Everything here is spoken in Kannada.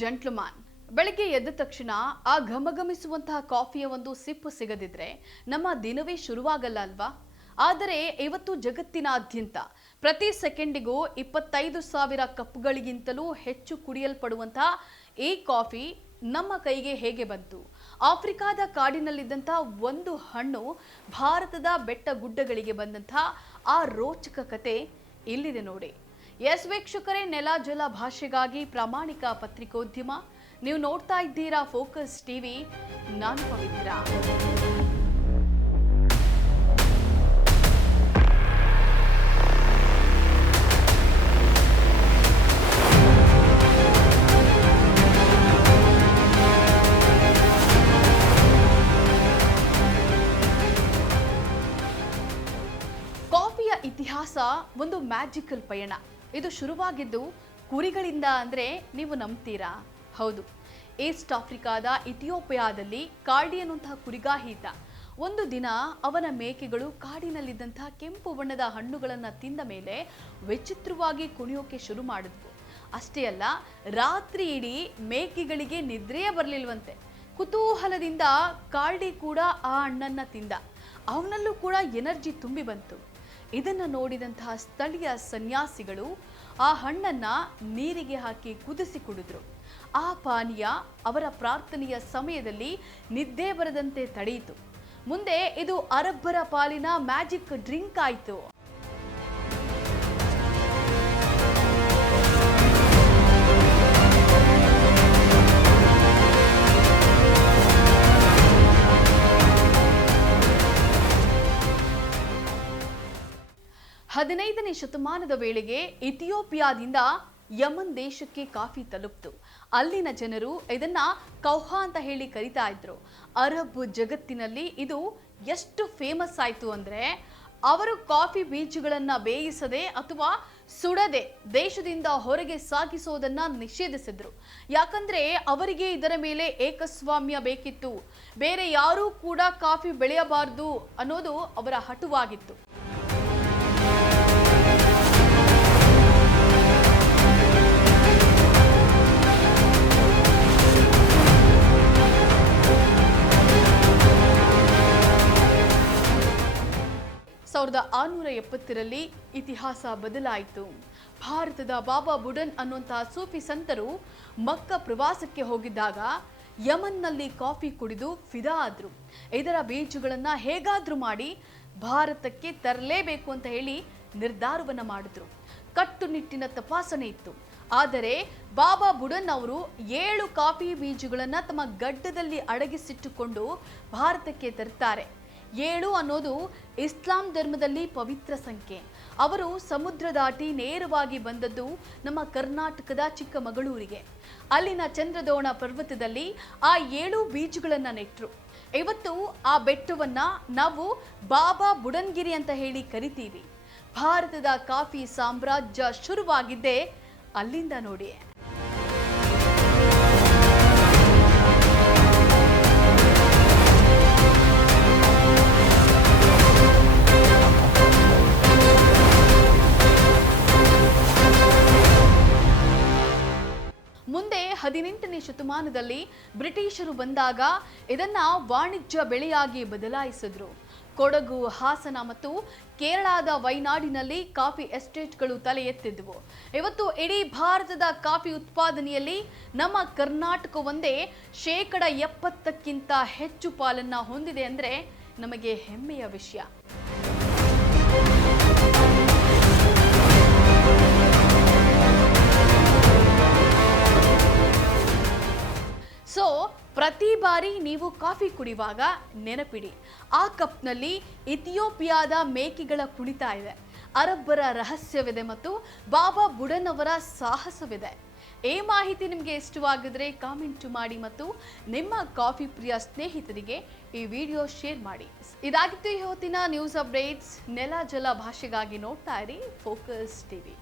ಜೆಂಟ್ಲ್ಮನ್ ಬೆಳಗ್ಗೆ ಎದ್ದ ತಕ್ಷಣ ಆ ಘಮಘಮಿಸುವಂತಹ ಕಾಫಿಯ ಒಂದು ಸಿಪ್ಪು ಸಿಗದಿದ್ರೆ ನಮ್ಮ ದಿನವೇ ಶುರುವಾಗಲ್ಲ ಅಲ್ವಾ? ಆದರೆ ಇವತ್ತು ಜಗತ್ತಿನಾದ್ಯಂತ ಪ್ರತಿ ಸೆಕೆಂಡಿಗೂ 25,000 ಕಪ್ಗಳಿಗಿಂತಲೂ ಹೆಚ್ಚು ಕುಡಿಯಲ್ಪಡುವಂತಹ ಈ ಕಾಫಿ ನಮ್ಮ ಕೈಗೆ ಹೇಗೆ ಬಂತು? ಆಫ್ರಿಕಾದ ಕಾಡಿನಲ್ಲಿದ್ದಂಥ ಒಂದು ಹಣ್ಣು ಭಾರತದ ಬೆಟ್ಟ ಗುಡ್ಡಗಳಿಗೆ ಬಂದಂತಹ ಆ ರೋಚಕ ಕತೆ ಇಲ್ಲಿದೆ ನೋಡಿ. ಎಸ್ ವೀಕ್ಷಕರೇ, ನೆಲ ಜಲ ಭಾಷೆಗಾಗಿ ಪ್ರಾಮಾಣಿಕ ಪತ್ರಿಕೋದ್ಯಮ. ನೀವು ನೋಡ್ತಾ ಇದ್ದೀರಾ ಫೋಕಸ್ ಟಿವಿ. ನಾನು ಪವಿತ್ರ. ಕಾಫಿಯ ಇತಿಹಾಸ ಒಂದು ಮ್ಯಾಜಿಕಲ್ ಪಯಣ. ಇದು ಶುರುವಾಗಿದ್ದು ಕುರಿಗಳಿಂದ ಅಂದ್ರೆ ನೀವು ನಂಬ್ತೀರಾ? ಹೌದು, ಈಸ್ಟ್ ಆಫ್ರಿಕಾದ ಇಥಿಯೋಪಿಯಾದಲ್ಲಿ ಕಾರ್ಡಿ ಅನ್ನುವಂತಹ ಕುರಿಗಾಹಿ ಇದ್ದ. ಒಂದು ದಿನ ಅವನ ಮೇಕೆಗಳು ಕಾಡಿನಲ್ಲಿದ್ದಂತಹ ಕೆಂಪು ಬಣ್ಣದ ಹಣ್ಣುಗಳನ್ನು ತಿಂದ ಮೇಲೆ ವಿಚಿತ್ರವಾಗಿ ಕುಣಿಯೋಕೆ ಶುರು ಮಾಡಿದ್ವು. ಅಷ್ಟೇ ಅಲ್ಲ, ರಾತ್ರಿ ಇಡೀ ಮೇಕೆಗಳಿಗೆ ನಿದ್ರೆಯೇ ಬರಲಿಲ್ವಂತೆ. ಕುತೂಹಲದಿಂದ ಕಾರ್ಡಿ ಕೂಡ ಆ ಹಣ್ಣನ್ನ ತಿಂದ. ಅವನಲ್ಲೂ ಕೂಡ ಎನರ್ಜಿ ತುಂಬಿ ಬಂತು. ಇದನ್ನು ನೋಡಿದಂತಹ ಸ್ಥಳೀಯ ಸನ್ಯಾಸಿಗಳು ಆ ಹಣ್ಣನ್ನ ನೀರಿಗೆ ಹಾಕಿ ಕುದಿಸಿ ಕುಡಿದ್ರು. ಆ ಪಾನೀಯ ಅವರ ಪ್ರಾರ್ಥನೆಯ ಸಮಯದಲ್ಲಿ ನಿದ್ದೆ ಬರದಂತೆ ತಡೆಯಿತು. ಮುಂದೆ ಇದು ಅರಬ್ಬರ ಪಾಲಿನ ಮ್ಯಾಜಿಕ್ ಡ್ರಿಂಕ್ ಆಯಿತು. ಹದಿನೈದನೇ ಶತಮಾನದ ವೇಳೆಗೆ ಇಥಿಯೋಪಿಯಾದಿಂದ ಯಮನ್ ದೇಶಕ್ಕೆ ಕಾಫಿ ತಲುಪ್ತು. ಅಲ್ಲಿನ ಜನರು ಇದನ್ನ ಕೌಹಾ ಅಂತ ಹೇಳಿ ಕರಿತಾ ಇದ್ರು. ಅರಬ್ ಜಗತ್ತಿನಲ್ಲಿ ಇದು ಎಷ್ಟು ಫೇಮಸ್ ಆಯ್ತು ಅಂದ್ರೆ, ಅವರು ಕಾಫಿ ಬೀಜಗಳನ್ನ ಬೇಯಿಸದೆ ಅಥವಾ ಸುಡದೆ ದೇಶದಿಂದ ಹೊರಗೆ ಸಾಗಿಸೋದನ್ನ ನಿಷೇಧಿಸಿದ್ರು. ಯಾಕಂದ್ರೆ ಅವರಿಗೆ ಇದರ ಮೇಲೆ ಏಕಸ್ವಾಮ್ಯ ಬೇಕಿತ್ತು. ಬೇರೆ ಯಾರೂ ಕೂಡ ಕಾಫಿ ಬೆಳೆಯಬಾರದು ಅನ್ನೋದು ಅವರ ಹಠವಾಗಿತ್ತು. ಸಾವಿರದ 670ರಲ್ಲಿ ಇತಿಹಾಸ ಬದಲಾಯಿತು. ಭಾರತದ ಬಾಬಾ ಬುಡನ್ ಅನ್ನುವಂತಹ ಸೂಫಿ ಸಂತರು ಮಕ್ಕ ಪ್ರವಾಸಕ್ಕೆ ಹೋಗಿದ್ದಾಗ ಯಮನ್ನಲ್ಲಿ ಕಾಫಿ ಕುಡಿದು ಫಿದಾ ಆದ್ರು. ಇದರ ಬೀಜಗಳನ್ನ ಹೇಗಾದ್ರೂ ಮಾಡಿ ಭಾರತಕ್ಕೆ ತರಲೇಬೇಕು ಅಂತ ಹೇಳಿ ನಿರ್ಧಾರವನ್ನ ಮಾಡಿದ್ರು. ಕಟ್ಟುನಿಟ್ಟಿನ ತಪಾಸಣೆ ಇತ್ತು. ಆದರೆ ಬಾಬಾ ಬುಡನ್ ಅವರು 7 ಕಾಫಿ ಬೀಜಗಳನ್ನ ತಮ್ಮ ಗಡ್ಡದಲ್ಲಿ ಅಡಗಿಸಿಟ್ಟುಕೊಂಡು ಭಾರತಕ್ಕೆ ತರುತ್ತಾರೆ. 7 ಅನ್ನೋದು ಇಸ್ಲಾಂ ಧರ್ಮದಲ್ಲಿ ಪವಿತ್ರ ಸಂಖ್ಯೆ. ಅವರು ಸಮುದ್ರ ದಾಟಿ ನೇರವಾಗಿ ಬಂದದ್ದು ನಮ್ಮ ಕರ್ನಾಟಕದ ಚಿಕ್ಕಮಗಳೂರಿಗೆ. ಅಲ್ಲಿನ ಚಂದ್ರದೋಣ ಪರ್ವತದಲ್ಲಿ ಆ 7 ಬೀಜಗಳನ್ನ ನೆಟ್ಟರು. ಇವತ್ತು ಆ ಬೆಟ್ಟವನ್ನ ನಾವು ಬಾಬಾ ಬುಡನ್ಗಿರಿ ಅಂತ ಹೇಳಿ ಕರಿತೀವಿ. ಭಾರತದ ಕಾಫಿ ಸಾಮ್ರಾಜ್ಯ ಶುರುವಾಗಿದ್ದೇ ಅಲ್ಲಿಂದ ನೋಡಿ. ಮುಂದೆ 18ನೇ ಶತಮಾನದಲ್ಲಿ ಬ್ರಿಟಿಷರು ಬಂದಾಗ ಇದನ್ನ ವಾಣಿಜ್ಯ ಬೆಳೆಯಾಗಿ ಬದಲಾಯಿಸಿದ್ರು. ಕೊಡಗು, ಹಾಸನ ಮತ್ತು ಕೇರಳದ ವೈನಾಡಿನಲ್ಲಿ ಕಾಫಿ ಎಸ್ಟೇಟ್ಗಳು ತಲೆ ಎತ್ತಿದ್ವು. ಇವತ್ತು ಇಡೀ ಭಾರತದ ಕಾಫಿ ಉತ್ಪಾದನೆಯಲ್ಲಿ ನಮ್ಮ ಕರ್ನಾಟಕ ಒಂದೇ 70%ಕ್ಕಿಂತ ಹೆಚ್ಚು ಪಾಲನ್ನ ಹೊಂದಿದೆ ಅಂದ್ರೆ ನಮಗೆ ಹೆಮ್ಮೆಯ ವಿಷಯ. ಸೊ ಪ್ರತಿ ಬಾರಿ ನೀವು ಕಾಫಿ ಕುಡಿಯುವಾಗ ನೆನಪಿಡಿ, ಆ ಕಪ್ನಲ್ಲಿ ಇಥಿಯೋಪಿಯಾದ ಮೇಕೆಗಳ ಕುಣಿತ ಇದೆ, ಅರಬ್ಬರ ರಹಸ್ಯವಿದೆ ಮತ್ತು ಬಾಬಾ ಬುಡನ್ ಅವರ ಸಾಹಸವಿದೆ. ಈ ಮಾಹಿತಿ ನಿಮಗೆ ಇಷ್ಟವಾಗಿದ್ರೆ ಕಾಮೆಂಟ್ ಮಾಡಿ ಮತ್ತು ನಿಮ್ಮ ಕಾಫಿ ಪ್ರಿಯ ಸ್ನೇಹಿತರಿಗೆ ಈ ವಿಡಿಯೋ ಶೇರ್ ಮಾಡಿ. ಇದಾಗಿತ್ತು ಈ ಹೊತ್ತಿನ ನ್ಯೂಸ್ ಅಪ್ಡೇಟ್ಸ್. ನೆಲ ಜಲ ಭಾಷೆಗಾಗಿ ನೋಡ್ತಾ ಇರಿ ಫೋಕಸ್ ಟಿವಿ.